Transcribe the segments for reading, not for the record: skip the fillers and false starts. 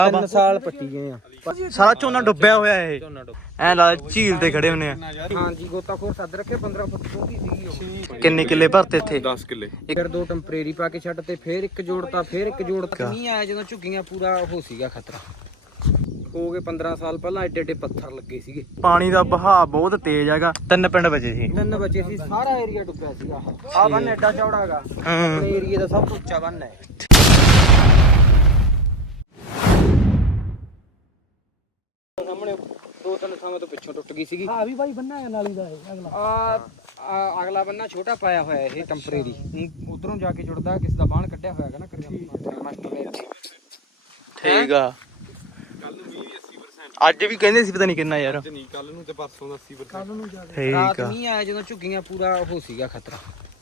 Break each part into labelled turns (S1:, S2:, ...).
S1: 3 ਸਾਲ ਪੱਟੀ ਗਏ ਆ।
S2: ਸਾਰਾ ਝੋਨਾ ਡੁੱਬਿਆ ਹੋਇਆ ਇਹ ਐ ਲਾ ਝੀਲ ਤੇ ਖੜੇ ਹੁੰਨੇ ਆ।
S1: ਹਾਂਜੀ ਗੋਤਾਖੋਰ ਸੱਦ ਰੱਖੇ 15 ਫੁੱਟ ਡੂੰਘੀ ਸੀਗੀ ਉਹ।
S2: ਕਿੰਨੇ ਕਿੱਲੇ ਭਰਤੇ ਇੱਥੇ?
S3: 10 ਕਿੱਲੇ।
S1: ਫਿਰ 2 ਟੈਂਪਰੇਰੀ ਪਾ ਕੇ ਛੱਡ ਤੇ ਫਿਰ ਇੱਕ ਜੋੜਤਾ ਫਿਰ ਇੱਕ ਜੋੜਤਾ। ਨਹੀਂ ਆਇਆ ਜਦੋਂ ਝੁੱਗੀਆਂ ਪੂਰਾ ਉਹ ਸੀਗਾ ਖਤਰਾ। ਹੋ ਗਏ 15 ਸਾਲ ਪਹਿਲਾਂ ਏਡੇ ਏਡੇ ਪੱਥਰ ਲੱਗੇ ਸੀਗੇ।
S2: ਪਾਣੀ ਦਾ ਵਹਾਅ ਬਹੁਤ ਤੇਜ਼ ਹੈਗਾ। 3 ਪਿੰਡ ਬਚੇ ਸੀ।
S1: 3 ਬੱਚੇ ਸੀ, ਸਾਰਾ ਏਰੀਆ ਡੁੱਬਿਆ ਸੀਗਾ। ਆਹ ਬੰਨ ਐਡਾ ਚੌੜਾ ਹੈਗਾ, ਆਪਣੇ ਏਰੀਏ ਦਾ ਸਭ ਤੋਂ ਉੱਚਾ ਬੰਨ ਹੈ। ਸਾਹਮਣੇ 2-3 ਥਾਵਾਂ ਤੋਂ ਪਿੱਛੋਂ ਟੁੱਟ ਗਈ ਸੀਗੀ।
S4: ਹਾਂ ਵੀ ਬਾਈ ਬੰਨਾ ਹੈ ਨਾਲੀ ਦਾ ਇਹ ਅਗਲਾ।
S1: ਅਗਲਾ ਬੰਨਾ ਛੋਟਾ ਪਾਇਆ ਹੋਇਆ ਇਹ ਟੈਂਪਰੇਰੀ, ਉਧਰੋਂ ਜਾ ਕੇ ਜੁੜਦਾ। ਕਿਸੇ ਦਾ ਬਾਣ ਕੱਢਿਆ ਹੋਇਆ ਹੈਗਾ ਨਾ ਮਾਸਟਰ ਨੇ।
S2: ਠੀਕ ਆ। ਅੱਜ ਵੀ ਕਹਿੰਦੇ ਸੀ ਪਤਾ ਨਹੀਂ ਕਿੰਨਾ ਯਾਰ।
S3: ਨਹੀਂ ਕੱਲ ਨੂੰ ਤੇ ਪਰਸੋਂ ਦਾ 80%।
S4: ਕੱਲ ਨੂੰ ਜਾ
S2: ਠੀਕ
S1: ਰਾਤ
S2: ਆ।
S1: ਨਹੀਂ ਆਇਆ ਜਦੋਂ ਝੁੱਗੀਆਂ ਪੂਰਾ ਉਹ ਸੀਗਾ ਖਤਰਾ।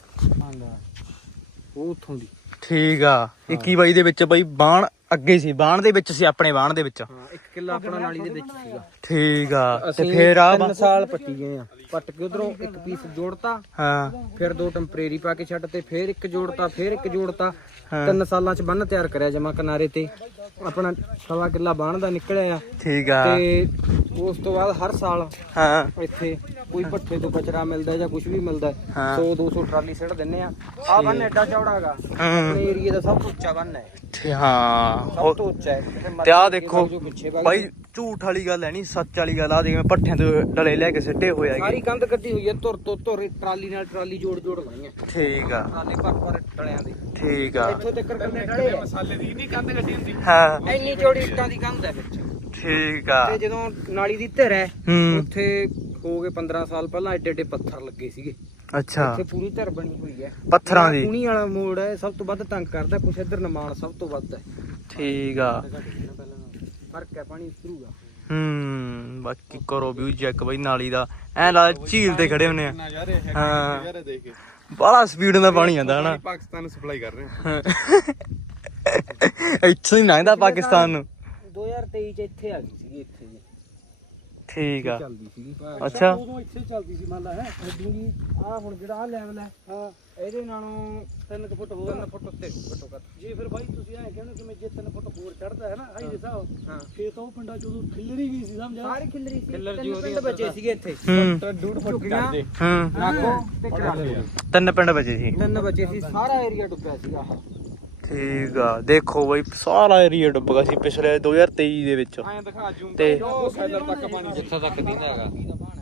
S1: ਉਹ ਉੱਥੋਂ ਦੀ।
S2: ਠੀਕ ਆ। 21-22 ਦੇ ਵਿੱਚ ਬਈ ਬਾਣ ਅੱਗੇ ਸੀ, ਬਾਣ ਦੇ ਵਿੱਚ ਸੀ, ਆਪਣੇ ਬਾਣ ਦੇ ਵਿੱਚ।
S1: ਹਾਂ 1 ਕਿੱਲਾ ਆਪਣਾ ਨਾਲੀ ਦੇ ਵਿੱਚ ਸੀਗਾ।
S2: ਠੀਕ ਆ। ਤੇ
S1: ਅਸੀਂ
S2: ਫੇਰ ਆ
S1: 3 ਸਾਲ ਪੱਟੀ ਗਏ ਆ। ਪੱਟ ਕੇ ਉਧਰੋਂ ਇੱਕ ਪੀਸ ਜੋੜਤਾ,
S2: ਹਾਂ
S1: ਫਿਰ 2 ਟੈਂਪਰੇਰੀ ਪਾ ਕੇ ਛੱਡ ਤੇ ਫਿਰ ਇੱਕ ਜੋੜਤਾ, ਫਿਰ ਇੱਕ ਜੋੜਤਾ। 3 ਸਾਲਾਂ ਚ ਬੰਨ ਤਿਆਰ ਕਰਿਆ ਜਮਾ ਕਿਨਾਰੇ ਤੇ। ਆਪਣਾ 1.25 ਕਿੱਲਾ ਬਾਣ ਦਾ ਨਿਕਲਿਆ ਆ।
S2: ਠੀਕ ਆ।
S1: ਤੇ ਉਸ ਤੋਂ ਬਾਅਦ ਹਰ ਸਾਲ
S2: ਹਾਂ
S1: ਇੱਥੇ ਕੋਈ ਭੱਠੇ ਤੋਂ ਕਚਰਾ ਮਿਲਦਾ ਜਾਂ ਕੁਝ ਵੀ ਮਿਲਦਾ,
S2: ਹਾਂ।
S1: 100-200 ਟਰਾਲੀ ਸਿੱਟ ਦਿੰਨੇ ਆ। ਆਹ ਬੰਨ ਐਡਾ ਚੌੜਾ ਹੈਗਾ, ਆਪਣੇ ਏਰੀਏ ਦਾ ਸਭ ਤੋਂ ਉੱਚਾ ਬੰਨ ਹੈ।
S2: ਹਾਂ।
S1: ਸਭ ਤੋਂ ਉੱਚਾ ਹੈ।
S2: ਤੇ ਆਹ ਦੇਖੋ
S1: ਜੋ ਪਿੱਛੇ ਵਗ
S2: ਬਾਈ, ਝੂਠ ਵਾਲੀ ਗੱਲ ਹੈ ਨਹੀਂ, ਸੱਚ ਵਾਲੀ ਗੱਲ ਆ। ਜਿਵੇਂ ਪੱਠਿਆਂ ਤੋਂ ਡਲੇ ਲੈ ਕੇ ਸਿੱਟੇ ਹੋਏ ਹੈਗੇ।
S1: ਸਾਰੀ ਕੰਧ ਕੱਢੀ ਹੋਈ ਹੈ, ਧੁਰ ਤੋਂ ਧੁਰ ਟਰਾਲੀ ਨਾਲ ਟਰਾਲੀ ਜੋੜ ਲਾਈਆਂ।
S2: ਠੀਕ ਆ।
S1: ਟਰਾਲੇ ਭਰ ਡਲਿਆਂ ਦੇ
S2: ਠੀਕ ਆ।
S1: ਇੱਥੋਂ ਤੱਕ ਕੰਨੇ ਡਲੇ ਆ।
S3: ਮਸਾਲੇ ਦੀ ਨਹੀਂ ਕੰਧ ਕੱਢੀ ਹੁੰਦੀ।
S2: ਹਾਂ
S1: ਇੰਨੀ ਚੌੜੀ ਇੱਟਾਂ ਦੀ ਕੰਧ ਹੈ ਵਿੱਚ।
S2: ਠੀਕ ਆ।
S1: ਤੇ ਜਦੋਂ ਨਾਲੀ ਦੀ ਧਿਰ ਹੈ
S2: ਹੂੰ।
S1: ਉੱਥੇ ਹੋ ਗਏ 15 ਸਾਲ ਪਹਿਲਾਂ ਏਡੇ ਏਡੇ ਪੱਥਰ ਲੱਗੇ ਸੀਗੇ।
S2: ਅੱਛਾ।
S1: ਇੱਥੇ ਪੂਰੀ ਧਿਰ ਬਣੀ ਹੋਈ ਹੈ
S2: ਪੱਥਰਾਂ ਦੀ।
S1: ਕੂਣੀ ਵਾਲਾ ਮੋੜ ਹੈ, ਸਭ ਤੋਂ ਵੱਧ ਤੰਗ ਕਰਦਾ। ਕੁਛ ਇੱਧਰ ਨਿਮਾਣ ਸਭ ਤੋਂ ਵੱਧ ਹੈ।
S2: ਠੀਕ ਆ।
S1: ਫਰਕ ਹੈ, ਪਾਣੀ ਉਤਰੂਗਾ।
S2: ਬਾਕੀ ਕਰੋ ਵੀ ਚੈੱਕ ਬਈ ਨਾਲੀ ਦਾ। ਐ ਲਾ ਝੀਲ ਤੇ ਖੜੇ ਹੁੰਨੇ ਆ।
S3: ਨਜ਼ਾਰੇ ਹੈਗੇ
S2: ਹਾਂ।
S3: ਨਜ਼ਾਰੇ ਦੇਖ ਕੇ।
S2: ਬੜਾ ਸਪੀਡ ਨਾਲ ਪਾਣੀ ਆਂਦਾ ਹਨਾ।
S3: ਪਾਕਿਸਤਾਨ ਨੂੰ ਸਪਲਾਈ ਕਰ ਰਹੇ ਆ।
S2: ਇੱਥੋਂ ਹੀ ਲੰਘਦਾ ਪਾਕਿਸਤਾਨ ਨੂੰ।
S1: 2023 ਚ ਇੱਥੇ ਆ ਗਈ ਸੀਗੀ। ਇੱਥੇ ਜੀ
S2: ਠੀਕ ਆ।
S1: ਚੱਲਦੀ ਸੀਗੀ।
S2: ਅੱਛਾ।
S4: ਉਦੋਂ ਇੱਥੇ ਚੱਲਦੀ ਸੀ ਮੰਨ ਲਾ ਹੈ ਐਡੀ ਜੀ। ਆ ਹੁਣ ਜਿਹੜਾ ਆ ਲੈਵਲ ਹੈ
S1: ਹਾਂ ਇਹਦੇ ਨਾਲੋਂ
S4: 3 ਫੁੱਟ ਹੋਰ
S1: 3 ਫੁੱਟ ਉੱਤੇ ਘੱਟੋ ਘੱਟ।
S4: ਜੇ ਫਿਰ ਬਾਈ ਤੁਸੀਂ ਐਂ ਕਹਿੰਦੇ ਕਿ ਮੈਂ ਜੇ 3 ਫੁੱਟ ਹੋਰ ਚੜਦਾ ਹੈ ਨਾ ਹਾਈ ਦੇ ਹਿਸਾਬ,
S1: ਹਾਂ
S4: ਫੇਰ ਤਾਂ ਉਹ ਪਿੰਡਾਂ ਚ ਉਦੋਂ ਖਿਲਰੀ ਗਈ ਸੀ ਸਮਝਾ।
S1: ਸਾਰੀ ਖਿਲਰੀ ਸੀ।
S4: ਖਿੱਲਰ
S1: 3 ਪਿੰਡ ਬਚੇ ਸੀਗੇ ਇੱਥੇ।
S2: ਹੂੰ
S1: 1.5 ਫੁੱਟ ਚੜਦੇ
S2: ਹੂੰ।
S1: ਨਾਕੋ ਤੇ ਕਰਾਲੇ।
S2: 3 ਪਿੰਡ ਬਚੇ ਸੀ।
S1: 3 ਬਚੇ ਸੀ, ਸਾਰਾ ਏਰੀਆ ਡੁੱਬਿਆ ਸੀਗਾ।
S2: ਠੀਕ ਆ। ਦੇਖੋ ਬਈ ਸਾਰਾ ਏਰੀਆ ਡੁੱਬ ਗਿਆ ਸੀ ਪਿਛਲੇ 2023 ਦੇ ਵਿੱਚ।
S3: ਐਂ ਦਿਖਾ ਜੂਮ
S2: ਤੇ
S3: ਉਹ ਸਾਈਡਰ ਤੱਕ ਪਾਣੀ
S1: ਜਿੱਥੋਂ ਤੱਕ ਦਿੰਦਾ ਹੈਗਾ।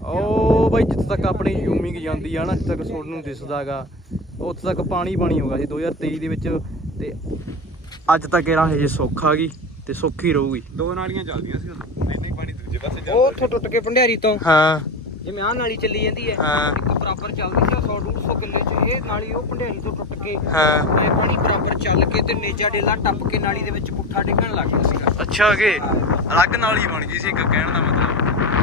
S2: ਉਹ ਬਈ ਜਿੱਥੇ ਤੱਕ ਆਪਣੀ ਜ਼ੂਮਿੰਗ ਜਾਂਦੀ ਆ ਨਾ, ਜਿੱਥੇ ਤੱਕ ਸੋਡ ਨੂੰ ਦਿਸਦਾਗਾ, ਉੱਥੇ ਤੱਕ ਪਾਣੀ ਹੋ ਗਿਆ ਸੀ 2023 ਦੇ ਵਿੱਚ। ਤੇ ਅੱਜ ਤੱਕ ਇਹ ਹਜੇ ਸੁੱਖ ਆ ਗਈ ਤੇ ਸੁੱਖ ਹੀ ਰਹੂਗੀ।
S3: 2 ਨਾਲੀਆਂ ਚੱਲਦੀਆਂ ਸੀ ਹੁਣ। ਨਹੀਂ ਪਾਣੀ ਦੂਜੇ ਪਾਸੇ
S1: ਉਹ
S3: ਚੱਲਦਾ।
S1: ਉੱਥੋਂ ਟੁੱਟ ਕੇ ਭੰਡਿਆਰੀ ਤੋਂ
S2: ਹਾਂ
S1: ਜਿਵੇਂ ਆਹ ਨਾਲੀ ਚੱਲੀ ਜਾਂਦੀ ਹੈ,
S2: ਹਾਂ
S1: ਇੱਕ ਬਰਾਬਰ ਚੱਲਦੀ ਸੀ 100-150 ਕਿੱਲੇ ਚ। ਇਹ ਨਾਲੀ ਉਹ ਭੰਡਿਆਰੀ ਤੋਂ ਟੁੱਟ ਕੇ
S2: ਹਾਂ।
S1: ਇਹ ਪਾਣੀ ਬਰਾਬਰ ਚੱਲ ਕੇ ਤੇ ਨੇਜਾ ਡੇਲਾ ਟੱਪ ਕੇ ਨਾਲੀ ਦੇ ਵਿੱਚ ਪੁੱਠਾ ਡਿੱਗਣ ਲੱਗ ਗਿਆ ਸੀਗਾ।
S2: ਅੱਛਾ ਕਿ ਅਲੱਗ ਨਾਲੀ ਬਣ ਗਈ ਸੀ ਇੱਕ, ਕਹਿਣ ਦਾ ਮਤਲਬ।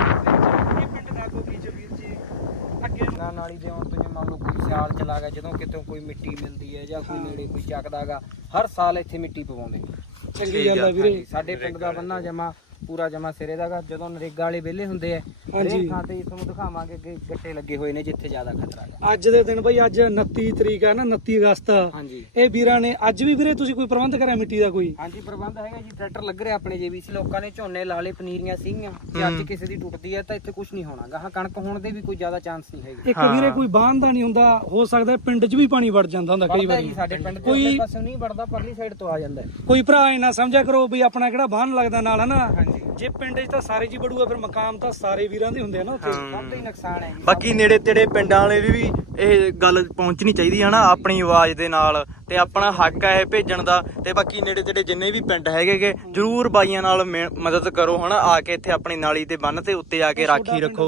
S4: ਇਹ ਪਿੰਡ ਦਾ ਕੋਈ ਚ ਵੀਰ ਜੀ ਅੱਗੇ
S1: ਨਾ ਨਾਲੀ ਦੇ ਆਉਣ ਤੋਂ ਜੇ ਮੰਨ ਲਓ ਕੋਈ ਸਿਆਲ ਚਲਾ ਗਿਆ, ਜਦੋਂ ਕਿਤੇ ਕੋਈ ਮਿੱਟੀ ਮਿਲਦੀ ਹੈ ਜਾਂ ਕੋਈ ਨੇੜੇ ਕੋਈ ਚੱਕਦਾਗਾ, ਹਰ ਸਾਲ ਇੱਥੇ ਮਿੱਟੀ ਪਵਾਉਂਦੇ।
S4: ਚੰਗੀ ਗੱਲ ਆ ਵੀਰੇ।
S1: ਹਾਂਜੀ, ਸਾਡੇ ਪਿੰਡ ਦਾ ਬੰਨਾ ਜਮਾ ਪੂਰਾ ਜਮਾ ਸਿਰੇ ਦਾਗਾ। ਜਦੋਂ ਨਰੇਗਾ ਵਾਲੇ ਵਿਹਲੇ ਹੁੰਦੇ ਆ, ਹਰੇਕ ਥਾਂ ਤੇ ਤੁਹਾਨੂੰ ਦਿਖਾਵਾਂਗੇ ਅੱਗੇ ਗੱਟੇ ਲੱਗੇ ਹੋਏ ਨੇ ਜਿੱਥੇ ਜ਼ਿਆਦਾ ਖਤਰਾ ਹੈ।
S4: ਅੱਜ ਦੇ ਦਿਨ ਬਾਈ ਅੱਜ 29 ਤਰੀਕ ਹੈ ਨਾ, 29 ਅਗਸਤ।
S1: ਹਾਂਜੀ
S4: ਇਹ ਵੀਰਾਂ ਨੇ ਅੱਜ ਵੀ ਵੀਰੇ ਤੁਸੀਂ ਕੋਈ ਪ੍ਰਬੰਧ ਕਰਿਆ ਮਿੱਟੀ ਦਾ ਕੋਈ?
S1: ਹਾਂਜੀ ਪ੍ਰਬੰਧ ਹੈਗਾ ਜੀ। ਟਰੈਕਟਰ ਲੱਗ ਰਿਹਾ ਆਪਣੇ JBC। ਲੋਕਾਂ ਨੇ ਝੋਨੇ ਲਾ ਲਏ, ਪਨੀਰੀਆਂ ਸੀਗੀਆਂ। ਜੇ ਅੱਜ ਕਿਸੇ ਦੀ ਟੁੱਟਦੀ ਹੈ ਤਾਂ ਇੱਥੇ ਕੁਝ ਨਹੀਂ ਹੋਣਾ। ਗਾਹਾਂ ਕਣਕ ਹੋਣ ਦੇ ਵੀ ਕੋਈ ਜ਼ਿਆਦਾ ਚਾਂਸ ਨਹੀਂ ਹੈਗੇ।
S4: ਇੱਕ ਵੀਰੇ ਕੋਈ ਬਾਂਧ ਦਾ ਨਹੀਂ ਹੁੰਦਾ, ਹੋ ਸਕਦਾ ਪਿੰਡ 'ਚ ਵੀ ਪਾਣੀ ਵੜ ਜਾਂਦਾ ਹੁੰਦਾ ਕਈ
S1: ਵੜਦਾ
S4: ਵਾਰੀ।
S1: ਜੀ ਸਾਡੇ ਪਿੰਡ ਦੇ
S4: ਕੋਈ-
S1: ਉੱਤੇ ਪਾਸੇ ਨਹੀਂ ਵੜਦਾ, ਪਰਲੀ ਸਾਈਡ ਤੋਂ ਆ ਜਾਂਦਾ ਹੈ।
S4: ਕੋਈ ਭਰਾ ਇਹ ਨਾ ਸਮਝਿਆ ਕਰੋ ਵੀ ਆਪਣਾ ਕਿਹੜਾ ਬਾਂਧ ਲੱਗਦਾ ਨਾਲ ਹਨਾ।
S1: ਹਾਂਜੀ
S4: ਜੇ ਪਿੰਡ 'ਚ ਤਾਂ ਸਾਰੇ ਜੀ ਵੜੂਗਾ, ਫਿਰ ਮਕਾਮ ਤਾਂ ਸਾਰੇ ਵੀਰਾਂ ਦੇ ਹੁੰਦੇ ਆ ਨਾ ਉੱਥੇ।
S1: ਸਭ ਤੋਂ ਹੀ ਨੁਕਸਾਨ ਹੈ ਜੀ।
S2: ਬਾਕੀ ਨੇੜੇ ਤੇੜੇ ਪਿੰਡਾਂ ਵਾਲੇ ਵੀ ਇਹ ਗੱਲ ਪਹੁੰਚਣੀ ਚਾਹੀਦੀ ਹੈ ਨਾ ਆਪਣੀ ਆਵਾਜ਼ ਦੇ ਨਾਲ। ਤੇ ਆਪਣਾ ਹੱਕ ਹੈ ਇਹ ਭੇਜਣ ਦਾ। ਤੇ ਬਾਕੀ ਨੇੜੇ ਤੇੜੇ ਜਿੰਨੇ ਵੀ ਪਿੰਡ ਹੈਗੇ ਜਰੂਰ ਬਾਈਆਂ ਨਾਲ ਮਦਦ ਕਰੋ ਹਨਾ। ਆ ਕੇ ਇੱਥੇ ਆਪਣੀ ਨਾਲੀ ਤੇ ਬੰਨ ਤੇ ਉੱਤੇ ਆ ਕੇ ਰਾਖੀ ਰੱਖੋ।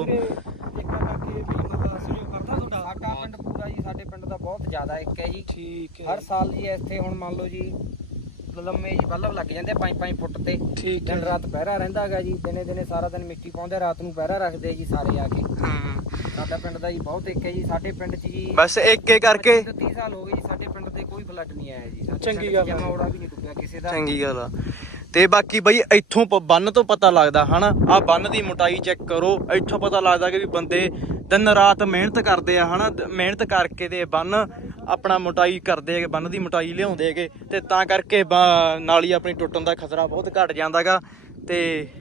S1: ਸਾਡਾ ਪਿੰਡ ਪੂਰਾ ਜੀ, ਸਾਡੇ ਪਿੰਡ ਦਾ ਬਹੁਤ ਜ਼ਿਆਦਾ ਇੱਕ ਹੈ ਜੀ।
S4: ਠੀਕ ਹੈ
S1: ਹਰ ਸਾਲ ਜੀ ਇੱਥੇ ਹੁਣ ਮੰਨ ਲਓ ਜੀ ਲੰਮੇ ਜੀ ਬੱਲਬ ਲੱਗ ਜਾਂਦੇ 5-5 ਫੁੱਟ ਤੇ।
S4: ਠੀਕ
S1: ਦਿਨ ਰਾਤ ਪਹਿਰਾ ਰਹਿੰਦਾ ਹੈਗਾ ਜੀ। ਦਿਨੇ ਸਾਰਾ ਦਿਨ ਮਿੱਟੀ ਪਾਉਂਦੇ, ਰਾਤ ਨੂੰ ਪਹਿਰਾ ਰੱਖਦੇ ਜੀ ਸਾਰੇ ਆ ਕੇ। ਸਾਡਾ ਪਿੰਡ ਦਾ ਜੀ ਬਹੁਤ ਇੱਕ ਹੈ ਜੀ। ਸਾਡੇ ਪਿੰਡ 'ਚ ਜੀ
S2: ਬਸ ਇੱਕ ਕਰਕੇ
S1: 30 ਸਾਲ ਹੋ ਗਏ ਜੀ, ਸਾਡੇ ਪਿੰਡ ਤੇ ਕੋਈ ਫਲੱਡ ਨਹੀਂ ਆਇਆ ਜੀ।
S4: ਚੰਗੀ ਗੱਲ ਆ।
S1: ਜਮਾ ਔੜਾ ਵੀ ਨਹੀਂ ਡੁੱਬਿਆ ਕਿਸੇ ਦਾ।
S2: ਚੰਗੀ ਗੱਲ ਆ। ਤੇ ਬਾਕੀ ਬਈ ਇੱਥੋਂ ਬੰਨ ਤੋਂ ਪਤਾ ਲੱਗਦਾ ਹਨਾ, ਆ ਬੰਨ ਦੀ ਮੋਟਾਈ ਚੈੱਕ ਕਰੋ, ਇੱਥੋਂ ਪਤਾ ਲੱਗਦਾ ਕਿ ਵੀ ਬੰਦੇ ਦਿਨ ਰਾਤ ਮਿਹਨਤ ਕਰਦੇ ਆ ਹਨਾ, ਮਿਹਨਤ ਕਰਕੇ ਤੇ ਬੰਨ ਆਪਣਾ ਮੋਟਾਈ ਕਰਦੇ ਹੈਗੇ, ਬੰਨ ਦੀ ਮੋਟਾਈ ਲਿਆਉਂਦੇ ਹੈਗੇ, ਤੇ ਤਾਂ ਕਰਕੇ ਨਾਲੀ ਆਪਣੀ ਟੁੱਟਣ ਦਾ ਖਤਰਾ ਬਹੁਤ ਘਟ ਜਾਂਦਾ ਗਾ। ਤੇ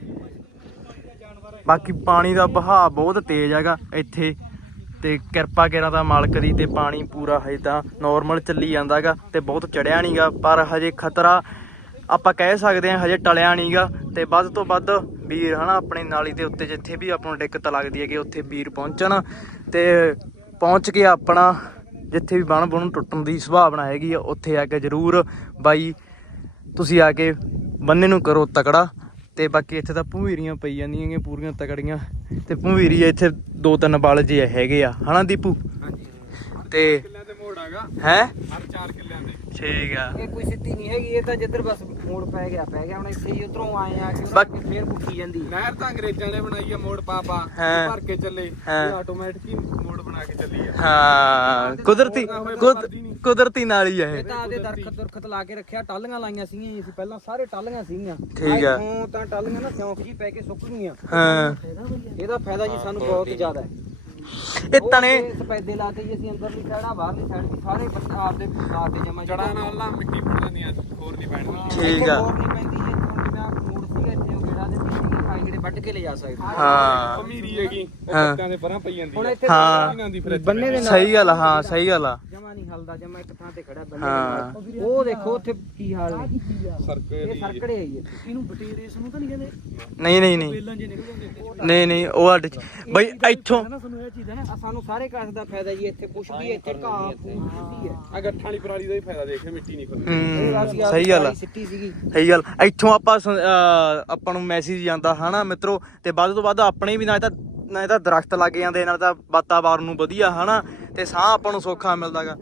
S2: ਬਾਕੀ ਪਾਣੀ ਦਾ ਵਹਾਅ ਬਹੁਤ ਤੇਜ਼ ਹੈਗਾ ਇੱਥੇ, ਤੇ ਕਿਰਪਾ ਕਰਾਂ ਤਾਂ ਮਾਲਕ ਦੀ, ਤੇ ਪਾਣੀ ਪੂਰਾ ਹਜੇ ਤਾਂ ਨੋਰਮਲ ਚੱਲੀ ਜਾਂਦਾ ਗਾ, ਤੇ ਬਹੁਤ ਚੜਿਆ ਨੀ ਗਾ, ਪਰ ਹਜੇ ਖਤਰਾ ਆਪਾਂ ਕਹਿ ਸਕਦੇ ਹਾਂ ਹਜੇ ਟਲਿਆ ਨੀ ਗਾ। ਤੇ ਵੱਧ ਤੋਂ ਵੱਧ ਵੀਰ ਹਨਾ ਆਪਣੇ ਨਾਲੀ ਦੇ ਉੱਤੇ ਜਿੱਥੇ ਵੀ ਆਪਾਂ ਨੂੰ ਦਿੱਕਤ ਲੱਗਦੀ ਹੈ ਕਿ ਉੱਥੇ ਵੀਰ ਪਹੁੰਚਣ, ਤੇ ਪਹੁੰਚ ਕੇ ਆਪਣਾ ਜਿੱਥੇ ਵੀ ਬਣ ਬੁਣ ਟੁੱਟਣ ਦੀ ਸੰਭਾਵਨਾ ਹੈਗੀ ਆ ਉੱਥੇ ਆ ਕੇ ਜ਼ਰੂਰ ਬਾਈ ਤੁਸੀਂ ਆ ਕੇ ਬੰਨੇ ਨੂੰ ਕਰੋ ਤਕੜਾ। ਤੇ ਬਾਕੀ ਇੱਥੇ ਤਾਂ ਭੂਮੀਰੀਆਂ ਪਈ ਜਾਂਦੀਆਂ ਹੈਗੀਆਂ ਪੂਰੀਆਂ ਤਕੜੀਆਂ, ਤੇ ਭੂਮੀਰੀ ਇੱਥੇ 2-3 ਬਲ ਜੇ ਹੈਗੇ ਆ ਹਨਾ ਦੀਪੂ। ਤੇ
S3: ਕਿੱਲਿਆਂ ਤੇ ਮੋੜ ਆਗਾ
S2: ਹੈ
S3: ਹਰ 4 ਕਿੱਲਿਆਂ ਦੇ।
S2: ਠੀਕ ਆ,
S1: ਇਹ ਕੋਈ ਸਿੱਧੀ ਨਹੀਂ ਹੈਗੀ, ਇਹ ਤਾਂ ਜਿੱਧਰ ਬਸ ਮੋੜ ਪੈ ਗਿਆ ਹੁਣ ਇੱਥੇ ਹੀ ਉਧਰੋਂ ਆਏ ਆ ਕਿ
S2: ਬਾਕੀ
S1: ਫੇਰ ਪੁੱਠੀ ਜਾਂਦੀ ਹੈ।
S3: ਨਹਿਰ ਤਾਂ ਅੰਗਰੇਜ਼ਾਂ ਨੇ ਬਣਾਈ ਆ, ਮੋੜ ਪਾ
S2: ਹਾਂ।
S3: ਭਰ ਕੇ ਚੱਲੇ,
S2: ਹਾਂ।
S3: ਇਹ ਆਟੋਮੈਟਿਕ ਹੀ ਮੋੜ ਬਣਾ ਕੇ ਚੱਲੀ ਆ।
S2: ਹਾਂ ਕੁਦਰਤੀ ਨਾਲ ਹੀ ਆ
S1: ਇਹ
S2: ਇਹ।
S1: ਤਾਂ ਆਪਦੇ ਦਰਖਤ ਲਾ ਕੇ ਰੱਖਿਆ, ਟਾਲੀਆਂ ਲਾਈਆਂ ਸੀਗੀਆਂ ਜੀ ਅਸੀਂ ਪਹਿਲਾਂ, ਸਾਰੇ ਟਾਲੀਆਂ ਸੀਗੀਆਂ।
S2: ਠੀਕ ਆ।
S1: ਇੱਥੋਂ ਤਾਂ ਟਾਲੀਆਂ ਨਾ ਸਿਉਂਕ ਜੀ ਪੈ ਕੇ ਸੁੱਕ ਗਈਆਂ।
S2: ਹਾਂ
S1: ਇਹਦਾ ਫਾਇਦਾ ਜੀ ਸਾਨੂੰ ਬਹੁਤ ਜ਼ਿਆਦਾ ਹੈ।
S2: ਇਹ ਤਣੇ
S1: ਸਪੈਦੇ ਲਾਤੇ ਜੀ ਅਸੀਂ, ਅੰਦਰਲੀ ਸਾਈਡ ਬਾਹਰਲੀ ਸਾਈਡ ਵੀ ਸਾਰੇ ਬੱਚੇ ਆਪਦੇ ਲਾ ਕੇ ਜਮਾ
S3: ਜੜਾਂ ਨਾਲ ਨਾ ਮਿੱਟੀ ਫੁੱਟ ਜਾਂਦੀਆਂ, ਹੋਰ ਨਹੀਂ ਪੈਣੀ।
S2: ਠੀਕ ਆ।
S1: ਹੋਰ ਨਹੀਂ ਪੈਂਦੀ ਜੀ, ਇੱਥੋਂ ਜਿਵੇਂ ਮੋੜ ਸੀਗਾ ਇੱਥੇ ਉਹ ਗੇੜਾ ਦੇ ਵਿੱਚ ਖਾਈ ਜਿਹੜੇ ਵੱਢ ਕੇ ਲੈ ਜਾ ਸਕਦੇ।
S2: ਹਾਂ
S3: ਭਮੀਰੀ ਹੈਗੀ ਉਹ
S2: ਹਾਂ।
S3: ਪੱਤਿਆਂ ਦੇ ਪਰਾਂ ਪਈ ਜਾਂਦੀ
S1: ਹੁਣ
S3: ਆ।
S1: ਇੱਥੇ
S2: ਹਾਂ
S1: ਬੰਨੇ ਦੇ ਨਾਲ
S2: ਸਹੀ ਗੱਲ ਆ, ਹਾਂ ਸਹੀ ਗੱਲ ਆ।
S1: ਜਮਾ ਨਹੀਂ ਹਲਦਾ, ਜਮਾ ਇੱਕ ਥਾਂ ਤੇ ਖੜਾ ਬੰਨੇ
S2: ਹਾਂ।
S1: ਦੇ ਨਾਲ। ਉਹ ਦੇਖੋ ਉੱਥੇ ਕੀ ਹਾਲ ਨੇ,
S3: ਸਰਕੇ
S1: ਇਹ
S3: ਦੀ
S1: ਸਰਕੜੇ ਆਈ
S4: ਇਹਨੂੰ ਬਟੇਰੇਸ ਨੂੰ ਤਾਂ ਨਹੀਂ ਕਹਿੰਦੇ,
S2: ਨਹੀਂ
S4: ਵੇਲਾਂ ਜੇ ਨਿਕਲ ਜਾਂਦੇ
S2: ਨਹੀਂ ਉਹ ਅੱਡ ਬਈ ਇੱਥੋਂ
S4: ਨਾ, ਤੁਹਾਨੂੰ ਇਹ ਚੀਜ਼ ਹੈ ਨਾ।
S1: ਸਾਨੂੰ ਸਾਰੇ ਕਾਸ ਦਾ ਫਾਇਦਾ ਜੀ, ਇੱਥੇ ਕੁਛ ਵੀ ਇੱਥੇ ਘਾਹ ਫੂਸਦੀ ਹੈ।
S3: ਆ ਗੱਠਾਂ ਵਾਲੀ ਪਰਾਲੀ ਦਾ ਹੀ ਫਾਇਦਾ ਦੇਖ, ਮਿੱਟੀ ਨਹੀਂ ਖੁੱਲਦੀ।
S2: ਸਹੀ ਗੱਲ ਆ,
S1: ਸਿੱਟੀ ਸੀਗੀ।
S2: ਸਹੀ ਗੱਲ। ਇੱਥੋਂ ਆਪਾਂ ਨੂੰ ਮੈਸੇਜ ਜਾਂਦਾ ਹਨਾ ਮਿੱਤਰੋ, ਤੇ ਵੱਧ ਤੋਂ ਵੱਧ ਆਪਣੇ ਵੀ ਨਾ ਤਾਂ ਦਰਖਤ ਲੱਗ ਜਾਂਦੇ, ਨਾਲ ਤਾਂ ਵਾਤਾਵਰਨ ਨੂੰ ਵਧੀਆ ਹਨਾ, ਤੇ ਸਾਹ ਆਪਾਂ ਨੂੰ ਸੌਖਾ ਮਿਲਦਾਗਾ।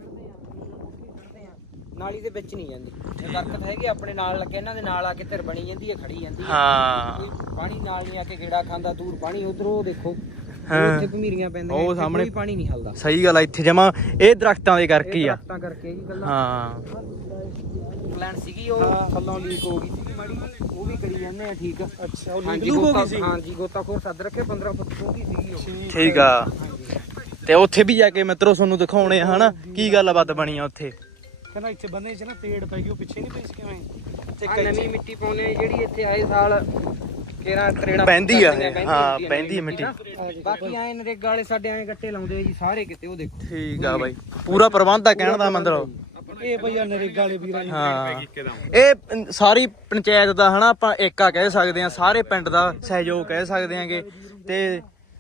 S1: ਨਾਲੀ ਦੇ ਵਿੱਚ ਨਹੀਂ ਜਾਂਦੀ, ਇਹ ਦਰਖਤ ਹੈਗੇ ਆਪਣੇ ਨਾਲ ਲੱਗੇ, ਇਹਨਾਂ ਦੇ ਨਾਲ ਆ ਕੇ ਧਿਰ ਬਣੀ ਜਾਂਦੀ ਹੈ, ਖੜੀ ਜਾਂਦੀ ਹੈ।
S2: ਹਾਂ
S1: ਕੋਈ ਪਾਣੀ ਨਾਲ ਨਹੀਂ ਆ ਕੇ ਗੇੜਾ ਖਾਂਦਾ, ਦੂਰ ਪਾਣੀ ਉਧਰੋਂ ਦੇਖੋ
S2: ਹਾਂ।
S1: ਉੱਥੇ ਭਮੀਰੀਆਂ ਪੈਂਦੀਆਂ,
S2: ਉਹ
S1: ਇੱਥੇ
S2: ਸਾਹਮਣੇ
S1: ਕੋਈ ਪਾਣੀ ਨਹੀਂ ਹਲਦਾ।
S2: ਸਹੀ ਗੱਲ ਆ, ਇੱਥੇ ਜਮਾ ਇਹ ਦਰਖਤਾਂ ਦੇ ਕਰਕੇ ਹੀ ਆ।
S1: ਦਰਖਤਾਂ ਕਰਕੇ ਇਹ ਗੱਲਾਂ।
S2: ਹਾਂ
S1: ਪਲਾਨ ਸੀਗੀ ਉਹ ਥੱਲੋਂ ਲੀਕ ਹੋ ਗਈ ਸੀ ਮਾੜੀ, ਉਹ ਵੀ ਕਰੀ ਜਾਂਦੇ ਆ ਠੀਕ।
S4: ਅੱਛਾ, ਉਹ
S1: ਹਾਂਜੀ
S4: ਲੀਕ ਹੋ ਗਈ ਸੀ।
S1: ਹਾਂਜੀ ਗੋਤਾਖੋਰ ਸੱਦ ਰੱਖੇ, 15 ਫੁੱਟ ਡੂੰਘੀ ਸੀਗੀ ਉਹ।
S2: ਠੀਕ ਆ। ਤੇ ਉੱਥੇ ਵੀ ਜਾ ਕੇ ਮਿੱਤਰੋ ਤੁਹਾਨੂੰ ਦਿਖਾਉਣੇ ਆ ਹਨਾ ਕੀ ਗੱਲਬਾਤ ਬਣੀ ਆ ਉੱਥੇ।
S4: ਕਹਿੰਦਾ ਇੱਥੇ ਬੰਨੇ 'ਚ ਨਾ ਤੇੜ ਪੈ ਗਈ, ਉਹ ਪਿੱਛੇ ਨਹੀਂ ਪਈ ਸੀ ਕਿਵੇਂ ਤੇ
S1: ਆਹ ਨਵੀਂ ਮਿੱਟੀ ਪਾਉਣੇ ਜਿਹੜੀ ਇੱਥੇ ਆਏ ਸਾਲ ਕੇਰਾ ਤਰੇੜਾ
S2: ਪੈਂਦੀ ਆ
S1: ਕਰਦੀਆਂ,
S2: ਇਹ, ਹਾਂ
S1: ਹੁੰਦੀ ਆ
S2: ਪੈਂਦੀ ਆ
S1: ਨਵੀਂ
S2: ਮਿੱਟੀ।
S1: ਨਾ। ਬਾਕੀ ਆਏ ਨਰੇਗਾ ਵਾਲੇ ਸਾਡੇ ਐਂ ਗੱਟੇ ਲਾਉਂਦੇ ਆ ਜੀ ਸਾਰੇ ਕਿਤੇ, ਉਹ ਦੇਖੋ।
S2: ਠੀਕ ਆ ਬਾਈ, ਪੂਰਾ ਪ੍ਰਬੰਧ ਆ ਕਹਿਣ ਦਾ ਮਤਲਬ।
S4: ਇਹ ਭਈਆ ਨਰੇਗਾ ਵਾਲੇ ਵੀਰਾਂ
S2: ਹਾਂ ਇਹ ਸਾਰੀ ਪੰਚਾਇਤ ਦਾ ਹਨਾ ਆਪਾਂ ਏਕਾ ਕਹਿ ਸਕਦੇ ਆ, ਸਾਰੇ ਪਿੰਡ ਦਾ ਸਹਿਯੋਗ ਕਹਿ ਸਕਦੇ ਆਂਗੇ। ਤੇ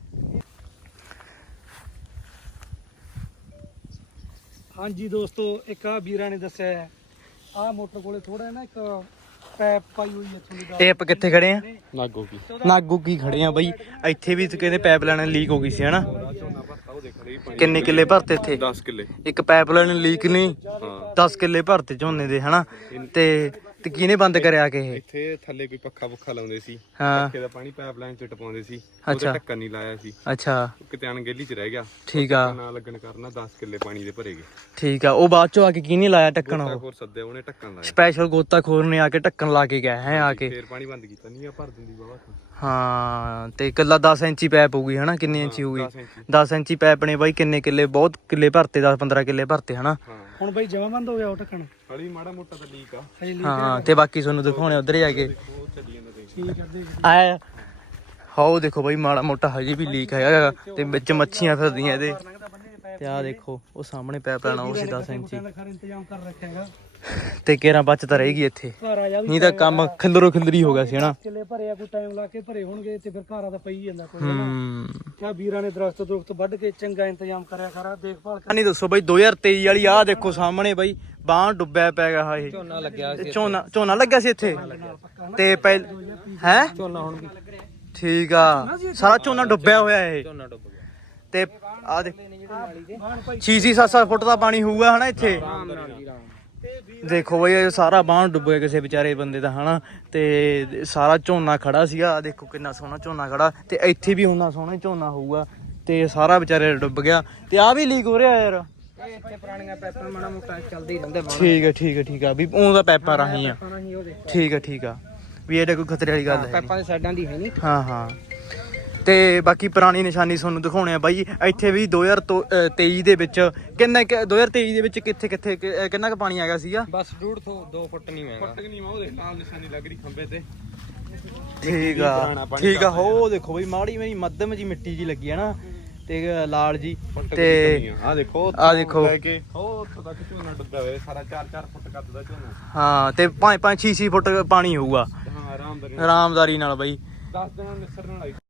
S4: ਹਾਂਜੀ ਦੋਸਤੋ, ਇੱਕ ਆ ਵੀਰਾਂ ਨੇ ਦੱਸਿਆ ਆ ਮੋਟਰ ਕੋਲੇ ਥੋੜਾ ਨਾ ਇੱਕ ਪੈਪ ਪਾਈ ਹੋਈ ਹੈ ਇੱਥੋਂ ਦੀ।
S2: ਇਹ ਆਪਾਂ ਕਿੱਥੇ ਖੜੇ ਆ?
S3: ਨਾਗੋ ਕੀ
S2: ਨਾਗੂ ਕੀ ਖੜੇ ਆ ਬਾਈ, ਇੱਥੇ ਵੀ ਕਹਿੰਦੇ ਪਾਈਪ ਲਾਈਨ ਲੀਕ ਹੋ ਗਈ ਸੀ ਹਨਾ।
S3: ਝੋਨਾ ਭਰਤਾ ਉਹ ਦੇਖ ਲਈ ਪਾਣੀ।
S2: ਕਿੰਨੇ ਕਿੱਲੇ ਭਰਤੇ ਇੱਥੇ?
S3: 10 ਕਿੱਲੇ।
S2: ਇੱਕ ਪਾਈਪ ਲਾਈਨ ਲੀਕ ਨਹੀਂ,
S3: ਹਾਂ
S2: 10 ਕਿੱਲੇ ਭਰਤੇ ਝੋਨੇ ਦੇ ਹਨਾ। ਤੇ ਕਿਹਨੇ ਬੰਦ ਕਰਿਆ ਕਿ ਇਹ?
S3: ਇੱਥੇ ਥੱਲੇ ਕੋਈ ਪੱਖਾ ਪੁੱਖਾ ਲਾਉਂਦੇ ਸੀ,
S2: ਹਾਂ
S3: ਪੱਖੇ ਦਾ ਪਾਣੀ ਪਾਈਪਲਾਈਨ ਚ ਟਪਾਉਂਦੇ ਸੀ,
S2: ਅੱਛਾ।
S3: ਉਹਦਾ ਢੱਕਣ ਨਹੀਂ ਲਾਇਆ ਸੀ,
S2: ਅੱਛਾ
S3: ਕਿਤੇ ਅਣਗਹਿਲੀ ਚ ਰਹਿ ਗਿਆ।
S2: ਠੀਕ ਆ,
S3: ਨਾ ਲੱਗਣ ਕਾਰਨ 10 ਕਿੱਲੇ ਪਾਣੀ ਦੇ ਭਰੇ ਗਏ।
S2: ਠੀਕ ਆ। ਉਹ ਬਾਅਦ ਚੋਂ ਆ ਕੇ ਕਿਹਨੇ ਲਾਇਆ ਢੱਕਣ? ਉਹ
S3: ਹੋਰ ਸੱਦੇ ਉਹਨੇ ਢੱਕਣ ਲਾਇਆ,
S2: ਸਪੈਸ਼ਲ ਗੋਤਾਖੋਰ ਨੇ ਆ ਕੇ ਢੱਕਣ ਲਾ ਕੇ ਗਿਆ ਹੈ ਆ ਕੇ।
S3: ਫੇਰ ਪਾਣੀ ਬੰਦ ਕੀਤਾ, ਨਹੀਂ ਆ ਭਰ ਦਿੰਦੀ ਬਾਬਾ।
S2: ਹਾਂ ਤੇ ਇਕੱਲਾ 10 ਇੰਚੀ ਪੈਪ ਹੋਊਗੀ ਹਨਾ। ਕਿੰਨੀ ਇੰਚੀ ਹੋਊਗੀ?
S3: 10 ਇੰਚੀ।
S2: 10 ਇੰਚੀ ਪੈਪ ਨੇ ਬਾਈ ਕਿੰਨੇ ਕਿੱਲੇ, ਬਹੁਤ ਕਿੱਲੇ ਭਰਤੇ, 10-15 ਕਿੱਲੇ ਭਰਤੇ ਹਨਾ।
S3: ਹਾਂ
S4: ਹੁਣ ਬਈ ਜਮਾ ਬੰਦ ਹੋ ਗਿਆ ਉਹ ਢੱਕਣ
S3: ਹਲੀ ਮਾੜਾ ਮੋਟਾ ਤਾਂ ਲੀਕ ਆ,
S4: ਹਜੇ ਲੀਕ
S2: ਹਾਂ। ਤੇ ਬਾਕੀ ਤੁਹਾਨੂੰ ਦਿਖਾਉਣੇ ਉਧਰ ਜਾ ਕੇ
S3: ਉਹ ਚੱਲੀ ਜਾਂਦਾ ਦੇਖ।
S4: ਠੀਕ ਆ ਦੇਖ।
S2: ਆਇਆ ਹਾਓ ਦੇਖੋ ਬਾਈ ਮਾੜਾ ਮੋਟਾ ਹਜੇ ਵੀ ਲੀਕ ਹੈਗਾ, ਤੇ ਵਿੱਚ ਮੱਛੀਆਂ ਫਿਰਦੀਆਂ ਇਹਦੇ। ਤੇ ਆਹ ਦੇਖੋ ਉਹ ਸਾਹਮਣੇ ਪੈਪ ਲੈਣਾ ਉਹ ਸੀ 10 ਇੰਚੀ,
S4: ਦਾ ਖਰ ਇੰਤਜ਼ਾਮ ਕਰ ਰੱਖਿਆ ਹੈਗਾ।
S2: ਤੇ ਕੇਰਾਂ ਬਚਤ ਰਹੇਗੀ ਇੱਥੇ,
S4: ਘਰ ਆ ਜਾ ਵੀ
S2: ਨਹੀਂ ਤਾਂ ਕੰਮ ਖਿਲਰੋ ਖਿਲਰੀ ਹੋ ਗਿਆ ਸੀ ਹਨਾ।
S4: ਕਿੱਲੇ ਭਰੇ ਆ, ਕੋਈ ਟਾਈਮ ਲਾ ਕੇ ਭਰੇ ਹੋਣਗੇ ਤੇ ਫਿਰ ਘਰਾਂ ਦਾ ਪਈ ਜਾਂਦਾ ਕੋਈ ਨਾ। ਕਿਆ ਵੀਰਾਂ ਨੇ ਦਰਖਤ ਵੱਢ ਕੇ ਚੰਗਾ ਇੰਤਜ਼ਾਮ ਕਰਿਆ ਖਰਾ, ਦੇਖਭਾਲ ਕਰ।
S2: ਨਹੀਂ ਦੱਸੋ ਬਾਈ 2023 ਵਾਲੀ ਆਹ ਦੇਖੋ ਸਾਹਮਣੇ ਬਾਈ ਬਾਂਹ ਡੁੱਬਿਆ ਪੈ ਗਿਆ ਇਹ।
S1: ਝੋਨਾ ਲੱਗਿਆ ਸੀ,
S2: ਝੋਨਾ ਲੱਗਿਆ ਸੀ ਇੱਥੇ ਤੇ ਪਹਿਲ ਹੈ
S1: ਝੋਨਾ ਹੁਣ ਵੀ
S2: ਠੀਕ ਆ। ਸਾਰਾ ਝੋਨਾ ਡੁੱਬਿਆ ਹੋਇਆ ਇਹ,
S1: ਝੋਨਾ ਡੁੱਬ ਗਿਆ।
S2: ਤੇ ਆ ਦੇਖ
S4: ਬਾਣ ਭਾਈ
S2: 6-7 ਫੁੱਟ ਦਾ ਪਾਣੀ ਹੋਊਗਾ ਹਨਾ ਇੱਥੇ।
S1: ਰਾਮ ਨਾਲ ਜੀ ਰਾਮ।
S2: ਦੇਖੋ ਬਈ ਇਹ ਸਾਰਾ ਬਾਂਹ ਡੁੱਬ ਗਿਆ ਕਿਸੇ ਵਿਚਾਰੇ ਬੰਦੇ ਦਾ ਹਨਾ। ਤੇ ਸਾਰਾ ਝੋਨਾ ਖੜਾ ਸੀਗਾ, ਆਹ ਦੇਖੋ ਕਿੰਨਾ ਸੋਹਣਾ ਝੋਨਾ ਖੜਾ, ਤੇ ਇੱਥੇ ਵੀ ਉਹਨਾਂ ਸੋਹਣਾ ਝੋਨਾ ਹੋਊਗਾ, ਤੇ ਸਾਰਾ ਵਿਚਾਰੇ ਡੁੱਬ ਗਿਆ। ਤੇ ਆ ਵੀ ਲੀਕ ਹੋ ਰਿਹਾ ਯਾਰ।
S1: ਇਹ ਇੱਥੇ ਪੁਰਾਣੀਆਂ ਪੈਪਾਂ ਮਾੜਾ ਮੋਟਾ ਚੱਲਦੇ ਹੀ ਰਹਿੰਦੇ ਬਾਹਰ।
S2: ਠੀਕ ਹੈ ਠੀਕ ਹੈ ਠੀਕ ਆ, ਵੀ ਉਹਦਾ ਪੈਪਾਂ ਰਾਹੀਂ ਆ।
S1: ਹੀ ਉਹ ਦੇਖ
S2: ਠੀਕ ਹੈ ਠੀਕ ਆ। ਵੀ ਇਹਦੇ ਕੋਈ ਖਤਰੇ ਵਾਲੀ ਗੱਲ ਹੈ
S1: ਪੈਪਾਂ ਦੇ ਸਾਈਡਾਂ ਦੀ ਹੈ ਨਹੀਂ।
S2: ਹਾਂ ਹਾਂ। ਤੇ ਬਾਕੀ ਪੁਰਾਣੀ ਨਿਸ਼ਾਨੀ ਤੁਹਾਨੂੰ ਦਿਖਾਉਣੇ ਆ ਬਾਈ। ਇੱਥੇ ਵੀ 2023 ਦੇ ਵਿੱਚ 2023 ਦੇ ਵਿੱਚ ਕਿੱਥੇ ਕਿੰਨਾ ਕੁ ਪਾਣੀ ਆ ਗਿਆ ਸੀਗਾ?
S1: ਬਸ 1.5 ਤੋਂ 2 ਫੁੱਟ ਨਹੀਂ ਹੋਏਗਾ।
S3: ਫੁੱਟ ਨਹੀਂ ਉਹ ਦੇਖ ਨਾਲ ਨਿਸ਼ਾਨੀ ਲੱਗ ਰਹੀ ਖੰਬੇ ਤੇ।
S2: ਠੀਕ ਆ ਠੀਕ ਆ। ਹੋ ਦੇਖੋ ਬਈ ਮਾੜੀ ਮੇਰੀ ਮੱਧਮ ਜੀ ਮਿੱਟੀ ਜੀ ਲੱਗੀ ਹੈ ਨਾ ਤੇ ਲਾਲ ਜੀ। ਤੇ
S3: ਆ ਦੇਖੋ
S2: ਆਹ ਦੇਖੋ।
S3: ਲੈ ਕੇ ਉਹ ਉੱਥੋਂ ਤੱਕ ਝੋਨਾ ਡੁੱਬਿਆ ਹੋਇਆ ਸਾਰਾ 4-4 ਫੁੱਟ ਕੱਦ ਦਾ ਝੋਨਾ।
S2: ਹਾਂ ਤੇ 5-6 ਫੁੱਟ ਪਾਣੀ ਹੋਊਗਾ
S3: ਹਾਂ ਆਰਾਮਦਾਰੀ
S2: ਆਰਾਮਦਾਰੀ ਨਾਲ ਬਾਈ।
S3: 10 ਦਿਨਾਂ ਨਿਸਰਨ ਵਾਲੀ।